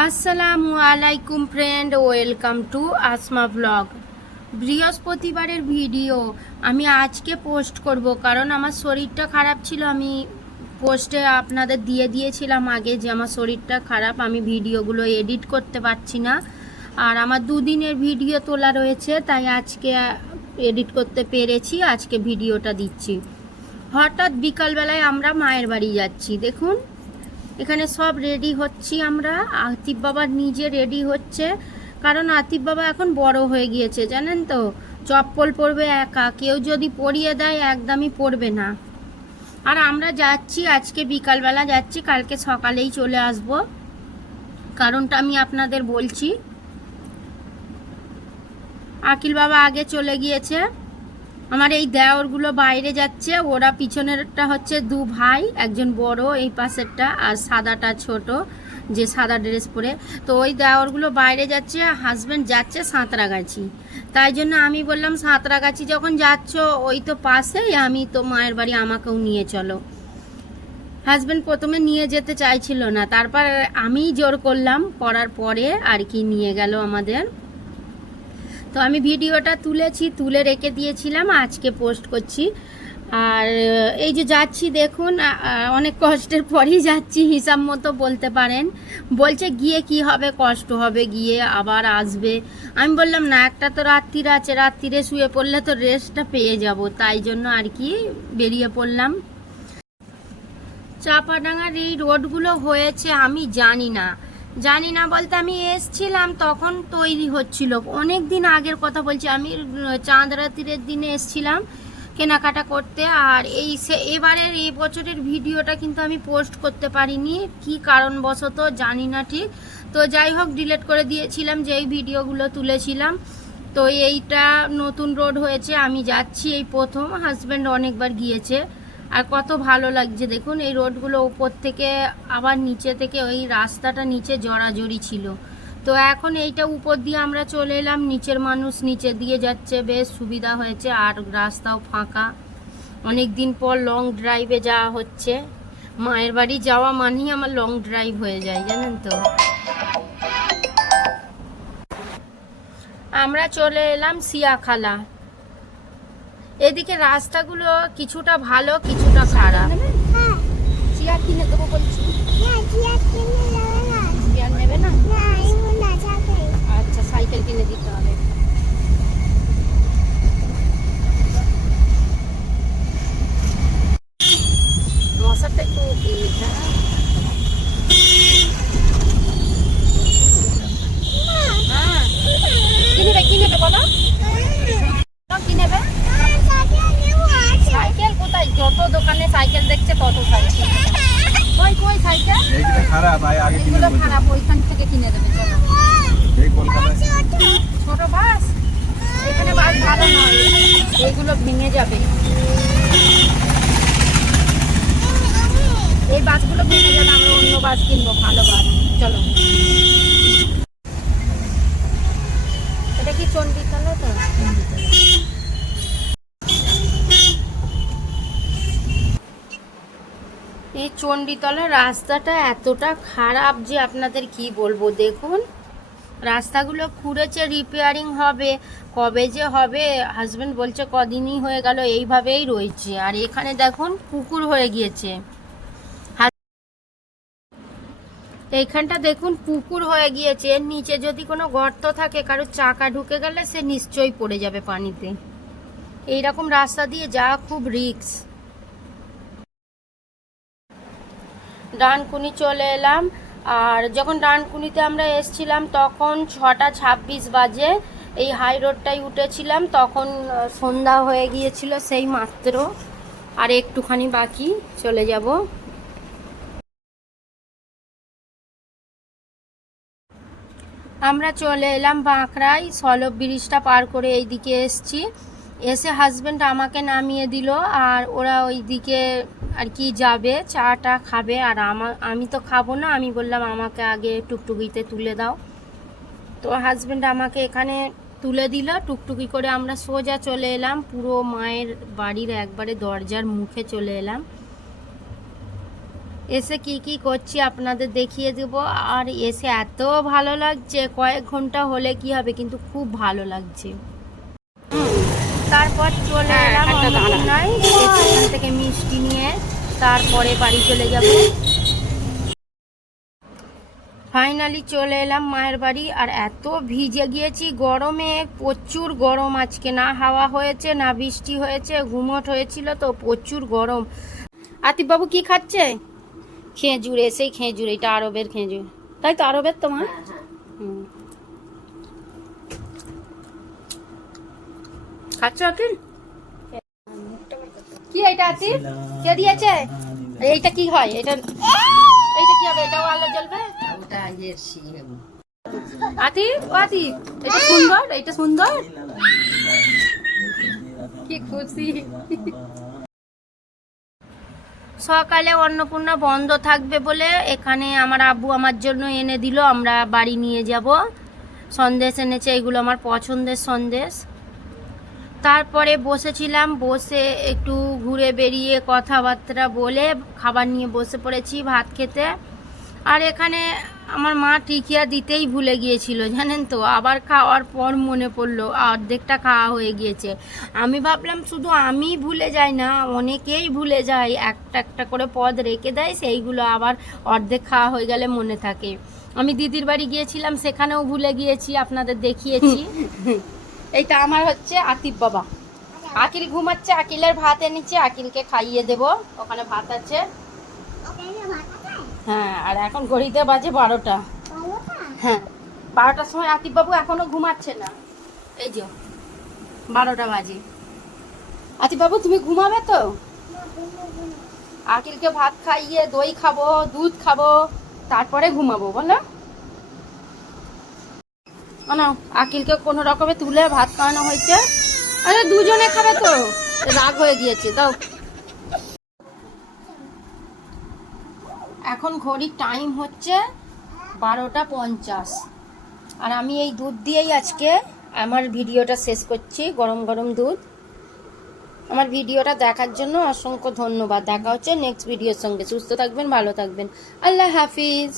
আসসালামু আলাইকুম friend welcome to Asma blog বৃহস্পতিবারের ভিডিও আমি আজকে পোস্ট করব, কারণ আমার শরীরটা খারাপ ছিল। আমি পোস্টে আপনাদের দিয়ে দিয়েছিলাম আগে যে আমার শরীরটা খারাপ, আমি ভিডিওগুলো এডিট করতে পারছি না। আর আমার দুদিনের ভিডিও তোলা রয়েছে, তাই আজকে এডিট করতে পেরেছি, আজকে ভিডিওটা দিচ্ছি। হঠাৎ বিকালবেলায় আমরা মায়ের বাড়ি যাচ্ছি, দেখুন। এখানে সব রেডি হচ্ছি আমরা। আতিফ বাবা নিজে রেডি হচ্ছে। কারণ আতিফ বাবা এখন বড় হয়ে গিয়েছে, জানেন তো? চপ্পল পরবে একা, কেউ যদি পরিয়ে দেয় একদমই পরবে না। আর আমরা যাচ্ছি, আজকে বিকালবেলা যাচ্ছি, কালকে সকালেই চলে আসব। কারণটা আমি আপনাদের বলছি। আকিল বাবা আগে চলে গিয়েছে। আমার এই দেওরগুলো বাইরে যাচ্ছে। ওরা পিছনেরটা হচ্ছে দু ভাই, একজন বড়, এই পাশেরটা, আর সাদাটা ছোট, যে সাদা ড্রেস পরে। তো ওই দেওরগুলো বাইরে যাচ্ছে হাজব্যান্ড যাচ্ছে সাঁতরাগাছি। তাই জন্য আমি বললাম, সাঁতরাগাছি যখন যাচ্ছ, ওই তো পাশেই আমি তো মায়ের বাড়ি, আমাকেও নিয়ে চলো। হাজব্যান্ড প্রথমে নিয়ে যেতে চাইছিল না। তারপর আমিই জোর করলাম, করার পরে আর কি নিয়ে গেল আমাদের। তো আমি ভিডিওটা তুলেছি, তুলে রেখে দিয়েছিলাম, আজকে পোস্ট করছি। আর এই যে যাচ্ছি, দেখুন অনেক কষ্টের পরেই যাচ্ছি, হিসাব মতো বলতে পারেন। বলছে গিয়ে কি হবে, কষ্ট হবে, গিয়ে আবার আসবে। আমি বললাম, না, একটা তো রাত্রির আছে, রাত্রিরে শুয়ে পড়লে তো রেস্টটা পেয়ে যাব। তাই জন্য আর কি বেরিয়ে পড়লাম। চাপাডাঙ্গার এই রোডগুলো হয়েছে, আমি জানি না। জানি না বলতে আমি এসছিলাম, তখন তৈরি হচ্ছিল। অনেক দিন আগের কথা বলছি, আমি চাঁদ রাত্রির দিনে এসছিলাম কেনাকাটা করতে, আর এই সে, এবারের এই বছরের ভিডিওটা কিন্তু আমি পোস্ট করতে পারিনি। কি কারণবশত জানি না ঠিক। তো যাই হোক, ডিলিট করে দিয়েছিলাম যে এই ভিডিওগুলো তুলেছিলাম। তো এইটা নতুন রোড হয়েছে, আমি যাচ্ছি, এই প্রথম, হাজব্যান্ড অনেকবার গিয়েছে। আর কত ভালো লাগছে। দেখুন, এই রোডগুলো উপর থেকে আবার নিচে থেকে ওই রাস্তাটা নিচে জড়াজড়ি ছিল। তো এখন এইটা উপর দিয়ে আমরা চলে এলাম। নিচের মানুষ নিচে দিয়ে যাচ্ছে। বেশ সুবিধা হয়েছে। আর রাস্তাও ফাঁকা। অনেক দিন পর লং ড্রাইভে যাওয়া হচ্ছে। মায়ের বাড়ি যাওয়া মানেই আমার লং ড্রাইভ হয়ে যায়, জানেন তো। আমরা চলে এলাম সিয়াখালা এদিকে রাস্তাগুলো কিছুটা ভালো কিছুটা খারাপ। হ্যাঁ। চেয়ার কিনে দেবো বলছি। না কিনে না চেয়ার নেবে না? না না আচ্ছা সাইকেল কিনে দিতে হবে। মশারটা একটু হ্যাঁ। হ্যাঁ কি নেবে কি নেবে বলো কি নেবে সাইকেল কোথায় যত দোকানে সাইকেল দেখছে তত সাইকেল কই কই সাইকেল খারাপ ভাই আগে কিনে এগুলো খারাপ ওইখান থেকে কিনে দেবে চলো। এই কলকাতায় ছোট বাস? এখানে বাস ভালো নয়। এগুলো ভেঙে যাবে। এই বাসগুলো ভেঙে যাবে আমরা অন্য বাস কিনবো ভালো বাস। চলো এটা কি চণ্ডীতলা তো এই রাস্তাটা এতটা খারাপ যে আপনাদের কি বলব? দেখুন, রাস্তাগুলো খুঁড়েছে রিপেয়ারিং হবে, কবে যে হবে হাজবেন্ড বলছে কদিনই হয়ে গেল, এইভাবেই রয়েছে। আর এখানে দেখুন, পুকুর হয়ে গিয়েছে। এইখানটা দেখুন, পুকুর হয়ে গিয়েছে। এর নিচে যদি কোনো গর্ত থাকে, কারও চাকা ঢুকে গেলে সে নিশ্চয়ই পড়ে যাবে পানিতে। এইরকম রাস্তা দিয়ে যাওয়া খুব রিস্ক ডানকুনি চলে এলাম। আর যখন ডানকুনিতে আমরা এসছিলাম, তখন ছটা ছাব্বিশ বাজে। এই হাই রোডটাই উঠেছিলাম, তখন সন্ধ্যা হয়ে গিয়েছিল সেই মাত্র। আর একটুখানি বাকি, চলে যাব। আমরা চলে এলাম বাঁকড়ায়, সলভ ব্রিজটা পার করে এই দিকে এসছি। এসে হাজব্যান্ড আমাকে নামিয়ে দিল, আর ওরা ওইদিকে আর কি যাবে চাটা খাবে আর আমার আমি তো খাব না আমি বললাম আমাকে আগে টুকটুকিতে তুলে দাও। তো হাজব্যান্ড আমাকে এখানে তুলে দিল টুকটুকি করে আমরা সোজা চলে এলাম পুরো মায়ের বাড়ির একবারে দরজার মুখে চলে এলাম। এসে কি কি করছি আপনাদের দেখিয়ে দেব আর এসে এত ভালো লাগছে কয়েক ঘণ্টা হলে কি হবে কিন্তু খুব ভালো লাগছে। তারপর চলে হ্যাঁ, এলাম একটা দাঁড়া। অন্নপূর্ণায় এখান থেকে মিষ্টি নিয়ে তারপরে বাড়ি চলে যাব। ফাইনালি চলে এলাম মায়ের বাড়ি আর এত ভিজে গিয়েছি গরমে প্রচুর গরম আজকে। না হাওয়া হয়েছে না বৃষ্টি হয়েছে ঘুমট হয়েছিল তো প্রচুর গরম। আতিফবাবু কি খাচ্ছে? খেজুর এসেই খেজুর এটা আরবের খেজুর। তাই তো আরবের তোমার হুম। খাচ্ছ আতিল? কি এটা আতিল কে দিয়েছে? এইটা কি হয়? এটা এইটা কি হবে? এটাও আলো জ্বলবে? আতিফ? ও আতিফ এটা সুন্দর এটা সুন্দর। কি খুশি। সকালে অন্নপূর্ণা বন্ধ থাকবে বলে এখানে আমার আব্বু আমার জন্য এনে দিল আমরা বাড়ি নিয়ে যাব। সন্দেশ এনেছে এগুলো আমার পছন্দের সন্দেশ। তারপরে বসেছিলাম, বসে একটু ঘুরে বেরিয়ে কথাবার্তা বলে খাবার নিয়ে বসে পড়েছি, ভাত খেতে। আর এখানে আমার মা টিকিয়া দিতেই ভুলে গিয়েছিল, জানেন তো? আবার খাওয়ার পর মনে পড়ল, অর্ধেকটা খাওয়া হয়ে গিয়েছে। আমি ভাবলাম শুধু আমি ভুলে যাই না, অনেকেই ভুলে যায়। একটা একটা করে পদ রেখে দেয়, সেইগুলো আবার অর্ধেক খাওয়া হয়ে গেলে মনে থাকে। আমি দিদির বাড়ি গিয়েছিলাম, সেখানেও ভুলে গিয়েছি, আপনাদের দেখিয়েছি। এইটা আমার হচ্ছে আতিফ বাবা। আকিল ঘুমাচ্ছে, আকিলের ভাত এনেছে, আকিলকে খাইয়ে দেব। ওখানে ভাত আছে। হ্যাঁ আর এখন ঘড়িতে বাজে বারোটা। বারোটা হ্যাঁ বারোটার সময় আতিফ বাবু এখনও ঘুমাচ্ছে না। এই যে, বারোটা বাজে। আতিফ বাবু, তুমি ঘুমাবে তো? আকিলকে ভাত খাইয়ে দই খাব, দুধ খাব, তারপরে ঘুমাবো, বলো। না আকিলকে কোনো রকমে তুলে ভাত খাওয়ানো হয়েছে। আরে, দুজনে খাবে তো। রাগ হয়ে গিয়েছে, দাও। এখন ঘড়ির টাইম হচ্ছে বারোটা পঞ্চাশ। আর আমি এই দুধ দিয়েই আজকে আমার ভিডিওটা শেষ করছি, গরম গরম দুধ। আমার ভিডিওটা দেখার জন্য অসংখ্য ধন্যবাদ। দেখা হচ্ছে নেক্সট ভিডিওর সঙ্গে। সুস্থ থাকবেন, ভালো থাকবেন। আল্লাহ হাফিজ।